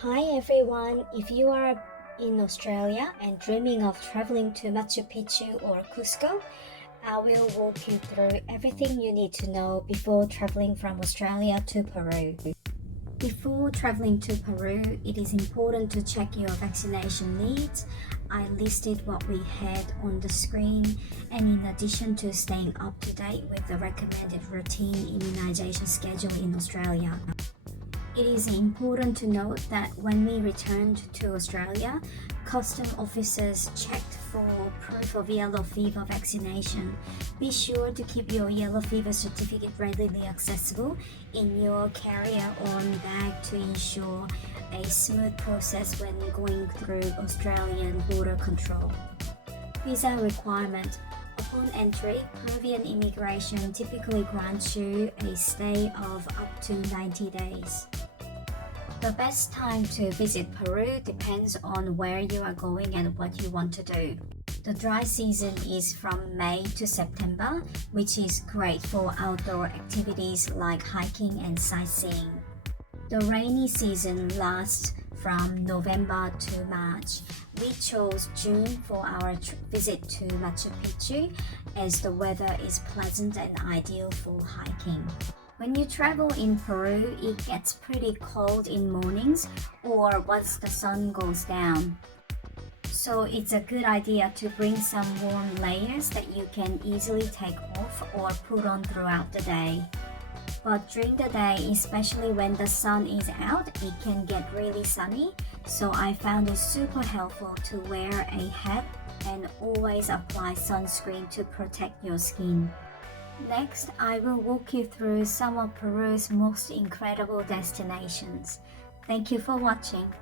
Hi everyone, if you are in Australia and dreaming of traveling to Machu Picchu or Cusco, I will walk you through everything you need to know before traveling from Australia to Peru. Before traveling to Peru, it is important to check your vaccination needs. I listed what we had on the screen, and in addition to staying up to date with the recommended routine immunization schedule in Australia. It is important to note that when we returned to Australia, custom officers checked for proof of yellow fever vaccination. Be sure to keep your yellow fever certificate readily accessible in your carrier or on bag to ensure a smooth process when going through Australian border control. Visa requirement. Upon entry, Peruvian immigration typically grants you a stay of up to 90 days. The best time to visit Peru depends on where you are going and what you want to do. The dry season is from May to September, which is great for outdoor activities like hiking and sightseeing. The rainy season lasts from November to March. We chose June for our visit to Machu Picchu as the weather is pleasant and ideal for hiking. When you travel in Peru, it gets pretty cold in mornings or once the sun goes down. So it's a good idea to bring some warm layers that you can easily take off or put on throughout the day. But during the day, especially when the sun is out, it can get really sunny, so I found it super helpful to wear a hat and always apply sunscreen to protect your skin. Next, I will walk you through some of Peru's most incredible destinations. Thank you for watching.